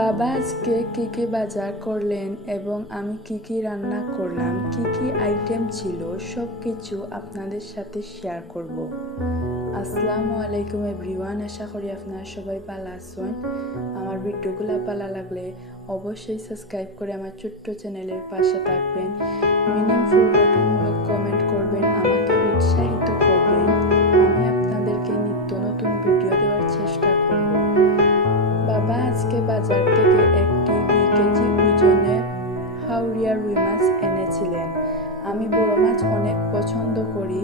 বাবা আজকে কী কী বাজার করলেন এবং আমি কী কী রান্না করলাম, কী কী আইটেম ছিল, সব কিছু আপনাদের সাথে শেয়ার করব। আসসালামু আলাইকুম এভরিওয়ান, আশা করি আপনারা সবাই ভালো আছেন। আমার ভিডিওগুলো ভালো লাগলে অবশ্যই সাবস্ক্রাইব করে আমার ছোট্ট চ্যানেলের পাশে থাকবেন। মিনিংফুল গঠনমূলক কমেন্ট করবেন, আমাকে উৎসাহিত করবেন। আমি আপনাদেরকে নিত্য নতুন ভিডিও দেওয়ার চেষ্টা করব। বাবা আজকে বাজার থেকে একটি 2 কেজি ওজনের হাওড়িয়া রুই মাছ এনেছিলেন। আমি বড় মাছ অনেক পছন্দ করি,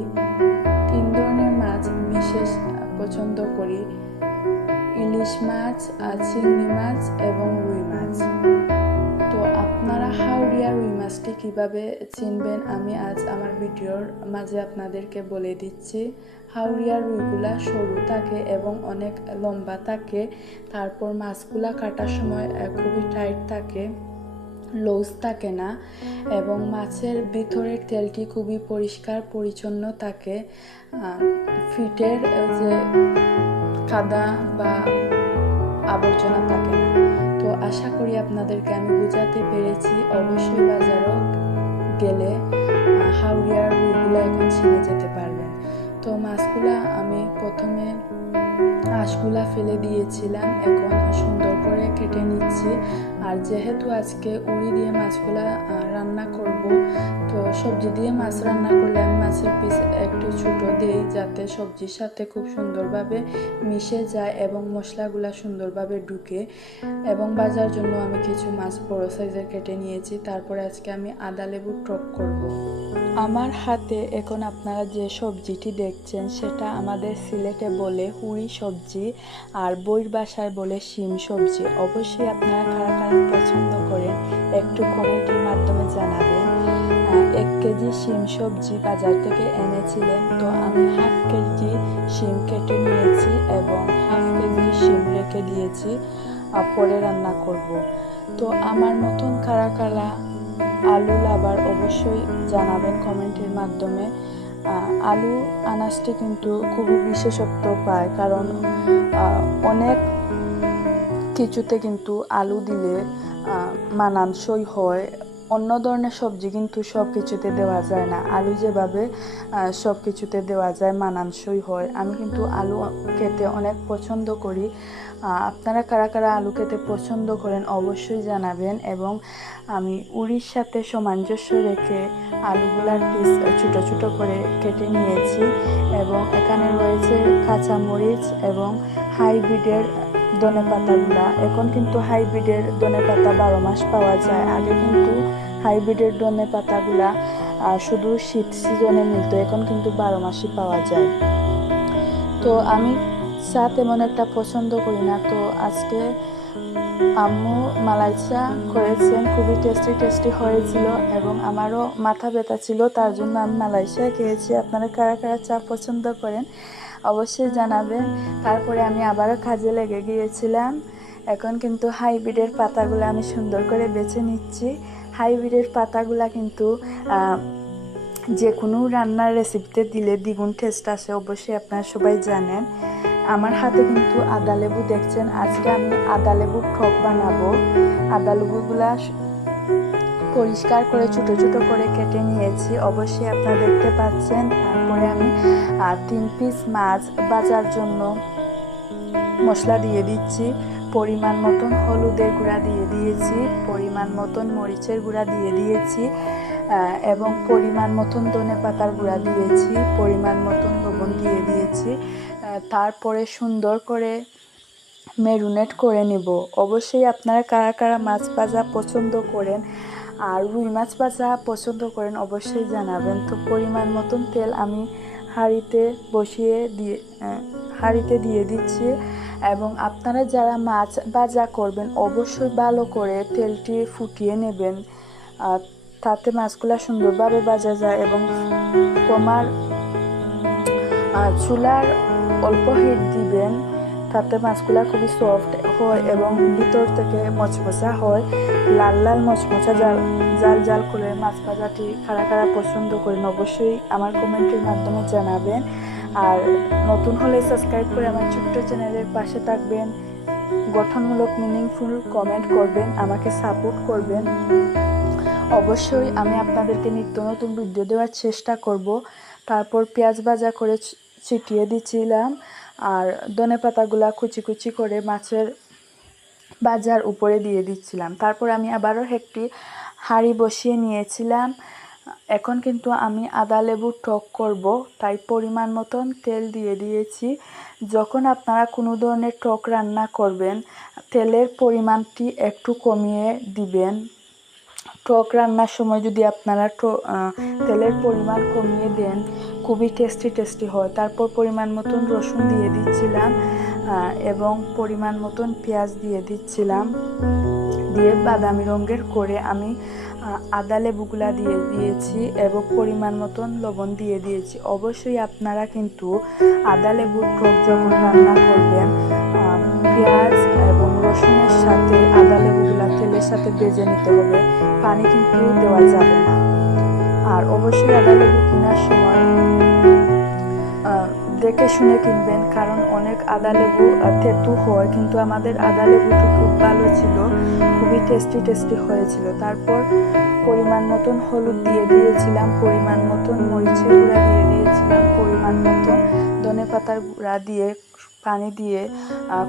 3 ধরনের মাছ বিশেষ পছন্দ করি: ইলিশ মাছ, চিংড়ি মাছ এবং রুই মাছ। তো আপনারা হাওড়িয়া রুই মাছটি কীভাবে চিনবেন আমি আজ আমার ভিডিওর মাঝে আপনাদেরকে বলে দিচ্ছি। হাওড়িয়া রুইগুলা সরু থাকে এবং অনেক লম্বা থাকে। তারপর মাছগুলা কাটার সময় খুবই টাইট থাকে, লুজ থাকে না, এবং মাছের ভিতরের তেলটি খুবই পরিষ্কার পরিচ্ছন্ন থাকে। ফিটের যে কাদা বা আবর্জনা থাকে না। তো আশা করি আপনাদেরকে আমি বোঝাতে পেরেছি। অবশ্যই বাজারও গেলে হাওড়িয়ার রুইগুলো এখন চিনে যেতে পারবেন। তো মাছগুলা আমি প্রথমে আঁশগুলা ফেলে দিয়েছিলাম, এখন সুন্দর করে কেটে নিচ্ছি। আর যেহেতু আজকে উড়ি দিয়ে মাছগুলা রান্না করব, তো সবজি দিয়ে মাছ রান্না করলে আমি মাছের পিস একটু ছোট দিই, যাতে সবজির সাথে খুব সুন্দরভাবে মিশে যায় এবং মশলাগুলা সুন্দরভাবে ঢুকে। এবং বাজার জন্য আমি কিছু মাছ বড় সাইজের কেটে নিয়েছি। তারপরে আজকে আমি আদা লেবু টক করব। আমার হাতে এখন আপনারা যে সবজিটি দেখছেন সেটা আমাদের সিলেটে বলে হুড়ি সবজি, আর বইয়ের বাসায় বলে শিম সবজি। অবশ্যই আপনারা কারা কারা পছন্দ করেন একটু কমেন্টের মাধ্যমে জানাবেন। 1 কেজি শিম সবজি বাজার থেকে এনেছিলেন, তো আমি হাফ কেজি শিম কেটে নিয়েছি এবং হাফ কেজি শিম রেখে দিয়েছি, পরে রান্না করব। তো আমার মতন কারা কারা আলু লাভার অবশ্যই জানাবেন কমেন্টের মাধ্যমে। আলু আনাজটি কিন্তু খুবই বিশেষত্ব পায়, কারণ অনেক কিছুতে কিন্তু আলু দিলে মানানসই হয়। অন্য ধরনের সবজি কিন্তু সব কিছুতে দেওয়া যায় না, আলু যেভাবে সব কিছুতে দেওয়া যায় মানানসই হয়। আমি কিন্তু আলু খেতে অনেক পছন্দ করি। আপনারা কারা কারা আলু খেতে পছন্দ করেন অবশ্যই জানাবেন। এবং আমি উড়ির সাথে সামঞ্জস্য রেখে আলুগুলার পিস ছোটো ছোটো করে কেটে নিয়েছি। এবং এখানে রয়েছে কাঁচামরিচ এবং হাইব্রিডের ধনেপাতাগুলা। এখন কিন্তু হাইব্রিডের ধনেপাতা 12 মাস পাওয়া যায়। আগে কিন্তু হাইব্রিডের ধনেপাতাগুলা শুধু শীত সিজনে মিলত, এখন কিন্তু 12 মাসই পাওয়া যায়। তো আমি চা তেমন একটা পছন্দ করি না, তো আজকে আম্মু মালাই চা করেছেন, খুবই টেস্টি হয়েছিল এবং আমারও মাথা ব্যথা ছিল, তার জন্য আমি মালাই চা খেয়েছি। আপনারা কারা কারা চা পছন্দ করেন অবশ্যই জানাবেন। তারপরে আমি আবারও কাজে লেগে গিয়েছিলাম। এখন কিন্তু হাইব্রিডের পাতাগুলো আমি সুন্দর করে বেছে নিচ্ছি। হাইব্রিডের পাতাগুলা কিন্তু যে কোনো রান্নার রেসিপিতে দিলে দ্বিগুণ টেস্ট আসে, অবশ্যই আপনারা সবাই জানেন। আমার হাতে কিন্তু আদা লেবু দেখছেন, আজকে আমি আদা লেবুর টক বানাবো। আদা লেবুগুলা পরিষ্কার করে ছোটো ছোটো করে কেটে নিয়েছি, অবশ্যই আপনারা দেখতে পাচ্ছেন। তারপরে আমি 3 পিস মাছ বাজার জন্য মশলা দিয়ে দিচ্ছি। পরিমাণ মতন হলুদের গুঁড়া দিয়ে দিয়েছি, পরিমাণ মতন মরিচের গুঁড়া দিয়ে দিয়েছি, এবং পরিমাণ মতন ধনেপাতার গুঁড়া দিয়েছি, পরিমাণ মতন লবণ দিয়ে দিয়েছি। তারপরে সুন্দর করে ম্যারিনেট করে নেব। অবশ্যই আপনারা কারা কারা মাছ ভাজা পছন্দ করেন আর রুই মাছ ভাজা পছন্দ করেন অবশ্যই জানাবেন। তো পরিমাণ মতন তেল আমি হাঁড়িতে দিয়ে দিচ্ছি। এবং আপনারা যারা মাছ ভাজা করবেন অবশ্যই ভালো করে তেলটি ফুটিয়ে নেবেন, তাতে মাছগুলো সুন্দরভাবে ভাজা যায়। এবং চুলার অল্প হিট দিবেন, তাতে মাছগুলো খুবই সফট হয় এবং ভিতর থেকে মচমচা হয়। লাল লাল মচমচা জাল জাল করে মাছ ভাজাটি কারা কারা পছন্দ করেন অবশ্যই আমার কমেন্টের মাধ্যমে জানাবেন। আর নতুন হলে সাবস্ক্রাইব করে আমার ছোট্ট চ্যানেলের পাশে থাকবেন। গঠনমূলক মিনিংফুল কমেন্ট করবেন, আমাকে সাপোর্ট করবেন। অবশ্যই আমি আপনাদেরকে নিত্য নতুন ভিডিও দেওয়ার চেষ্টা করব। তারপর পেঁয়াজ ভাজা করে ছিটিয়ে দিচ্ছিলাম, আর ধনেপাতাগুলা কুচি কুচি করে মাছের ভাজার উপরে দিয়ে দিচ্ছিলাম। তারপর আমি আবারও একটি হাঁড়ি বসিয়ে নিয়েছিলাম। এখন কিন্তু আমি আদা লেবুর টক করব, তাই পরিমাণ মতন তেল দিয়ে দিয়েছি। যখন আপনারা কোনো ধরনের টক রান্না করবেন, তেলের পরিমাণটি একটু কমিয়ে দিবেন। টক রান্নার সময় যদি আপনারা তেলের পরিমাণ কমিয়ে দেন, খুবই টেস্টি হয়। তারপর পরিমাণ মতন রসুন দিয়ে দিচ্ছিলাম এবং পরিমাণ মতন পেঁয়াজ দিয়ে দিচ্ছিলাম। দিয়ে বাদামি রঙের করে আমি আদা লেবুগুলা দিয়ে দিয়েছি এবং পরিমাণ মতন লবণ দিয়ে দিয়েছি। অবশ্যই আপনারা কিন্তু আদা লেবুর টক যখন রান্না করবেন, পেঁয়াজ এবং রসুনের সাথে আদা লেবুগুলা তেলের সাথে ভেজে নিতে হবে, পানি কিন্তু দেওয়া যাবে না। আর অবশ্যই আদা লেবু কেনার সময় দেখে শুনে কিনবেন, কারণ অনেক আদা লেবু তেঁতু হয়, কিন্তু আমাদের আদা লেবুটি খুব ভালো ছিল, খুবই টেস্টি হয়েছিল। তারপর পরিমাণ মতন হলুদ দিয়ে দিয়েছিলাম, পরিমাণ মতন মরিচের গুঁড়া দিয়ে দিয়েছিলাম, পরিমাণ মতন ধনেপাতার গুঁড়া দিয়ে পানি দিয়ে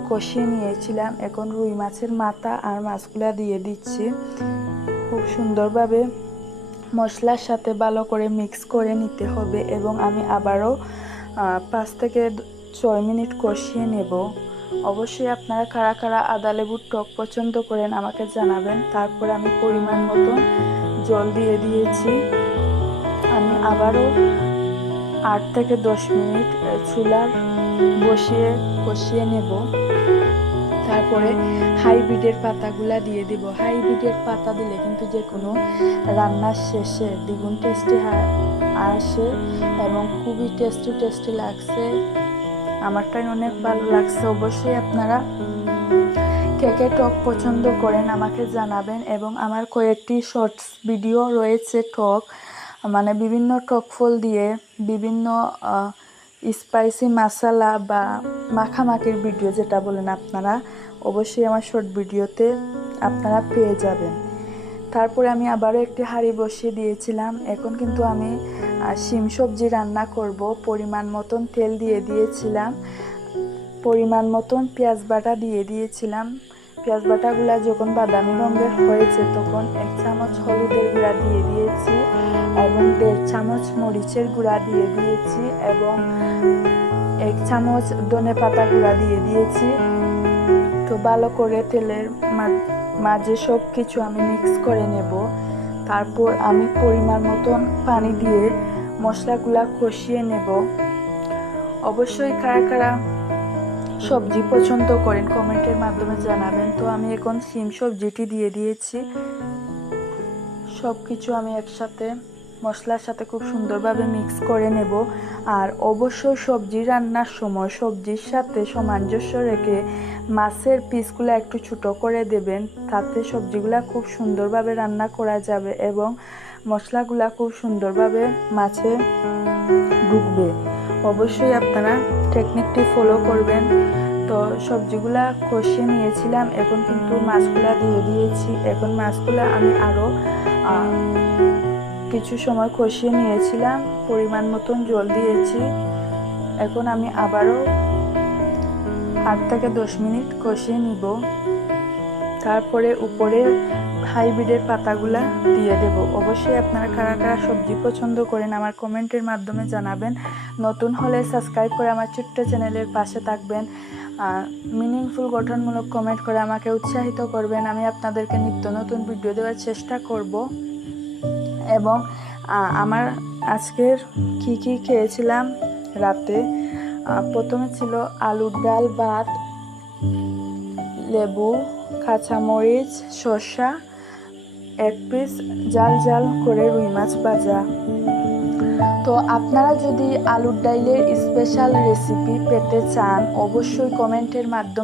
কষিয়ে নিয়েছিলাম। এখন রুই মাছের মাথা আর মাছগুলা দিয়ে দিচ্ছি। খুব সুন্দরভাবে মশলার সাথে ভালো করে মিক্স করে নিতে হবে এবং আমি আবারও 5 থেকে 6 মিনিট কষিয়ে নেব। অবশ্যই আপনারা কারা কারা আদা লেবুর টক পছন্দ করেন আমাকে জানাবেন। তারপর আমি পরিমাণ মতো জল দিয়ে দিয়েছি। আমি আবারও 8 থেকে 10 মিনিট চুলার বসিয়ে কষিয়ে নেব। তারপরে হাইব্রিডের পাতাগুলা দিয়ে দিব। হাইব্রিডের পাতা দিলে কিন্তু যে কোনো রান্নার শেষে দ্বিগুণ টেস্টি আসে এবং খুবই টেস্টি লাগছে। আমারটাই অনেক ভালো লাগছে। অবশ্যই আপনারা কে টক পছন্দ করেন আমাকে জানাবেন। এবং আমার কয়েকটি শর্টস ভিডিও রয়েছে টক, মানে বিভিন্ন টক ফল দিয়ে বিভিন্ন স্পাইসি মশলা বা মাখামাখির ভিডিও যেটা বলেন আপনারা, অবশ্যই আমার শর্ট ভিডিওতে আপনারা পেয়ে যাবেন। তারপরে আমি আবারও একটি হাঁড়ি বসিয়ে দিয়েছিলাম। এখন কিন্তু আমি শিম সবজি রান্না করব। পরিমাণ মতন তেল দিয়ে দিয়েছিলাম, পরিমাণ মতন পেঁয়াজ বাটা দিয়ে দিয়েছিলাম। পেঁয়াজ বাটাগুলা যখন বাদামি রঙের হয়েছে তখন 1 চামচ হলুদের গুঁড়া দিয়ে দিয়েছি এবং 1.5 চামচ মরিচের গুঁড়া দিয়ে দিয়েছি এবং 1 চামচ ধনেপাতা গুঁড়া দিয়ে দিয়েছি। তো ভালো করে তেলের মাঝে সব কিছু আমি মিক্স করে নেব। তারপর আমি পরিমাণ মতন পানি দিয়ে মশলাগুলা কষিয়ে নেব। অবশ্যই কারা কারা সবজি পছন্দ করেন কমেন্টের মাধ্যমে জানাবেন। তো আমি এখন শিম সবজিটি দিয়ে দিয়েছি। সব কিছু আমি একসাথে মশলার সাথে খুব সুন্দরভাবে মিক্স করে নেব। আর অবশ্যই সবজি রান্নার সময় সবজির সাথে সামঞ্জস্য রেখে মাছের পিসগুলো একটু ছোটো করে দেবেন, তাতে সবজিগুলা খুব সুন্দরভাবে রান্না করা যাবে এবং মশলাগুলা খুব সুন্দরভাবে মাছে ঢুকবে। অবশ্যই আপনারা টেকনিকটি ফলো করবেন। তো সবজিগুলা কষিয়ে নিয়েছিলাম, এখন কিন্তু মাছগুলা দিয়ে দিয়েছি। এখন মাছগুলা আমি আরও কিছু সময় কষিয়ে নিয়েছিলাম, পরিমাণ মতন জল দিয়েছি। এখন আমি আবারও 8 থেকে 10 মিনিট কষিয়ে নিব। তারপরে উপরে হাইব্রিডের পাতাগুলা দিয়ে দেব। অবশ্যই আপনারা কারা কারা সবজি পছন্দ করেন আমার কমেন্টের মাধ্যমে জানাবেন। নতুন হলে সাবস্ক্রাইব করে আমার ছোট্ট চ্যানেলের পাশে থাকবেন। মিনিংফুল গঠনমূলক কমেন্ট করে আমাকে উৎসাহিত করবেন। আমি আপনাদেরকে নিত্য নতুন ভিডিও দেওয়ার চেষ্টা করব। এবং আমার আজকের কি খেয়েছিলাম রাতে, প্রথমে ছিল আলুর ডাল, ভাত, লেবু, কাঁচামরিচ, শসা, 1 পিস জাল করে রুই মাছ ভাজা। তো আপনারা যদি আলুর ডাইলের স্পেশাল রেসিপি পেতে চান অবশ্যই কমেন্টের মাধ্যমে